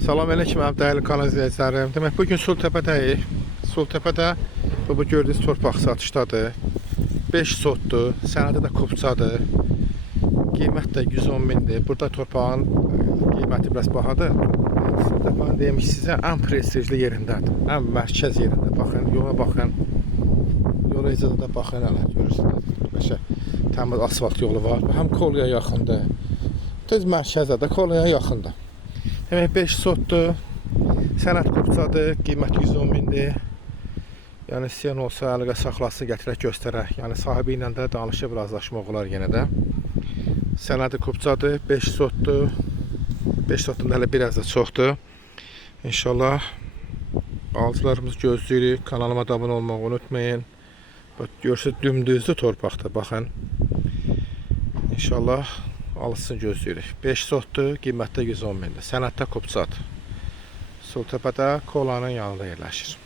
Salam aleyküm dəyərli kanal izləyicilərim. Demək bugün Sultəpədəyik. Sultəpədə bu gördüyünüz torpaq satışdadır. 5 sotdur, sənədi də kupçadır. Qiymət də 110 mindir. Burada torpağın qiyməti biraz bahadır. Sultəpənin demiş sizə ən prestijli yerindədir. Ən mərkəz yerində. Baxın, yola baxın. Yola icada da baxın hələ görürsünüz. Bəşə təmiz asfalt yolu var. Həm Kolya yaxındır. Düz mərkəzdə də Kolyaya yaxındır. Demək 5 sotdur. Sənəd kupçadır. Qiymət 110 mindir. Yəni istəyən olsa əlaqə saxlasın, gətirək göstərək. Yəni sahibi ilə də danışıb razılaşmaq olar yenə də. Sənədi kupçadır. 5 sotdur. 5 sotdan hələ biraz da çoxdur. İnşallah alıcılarımız gözləyirik. Kanalıma da abunə olmağı unutmayın. Görürsünüz dümdüzdür torpaqda. Baxın. İnşallah alısın gözləyirik. 5 sotdur, qiymətdə 110 mindir. Sənəddə kupçadır. Sultəpədə Kolanın yanında yerləşir.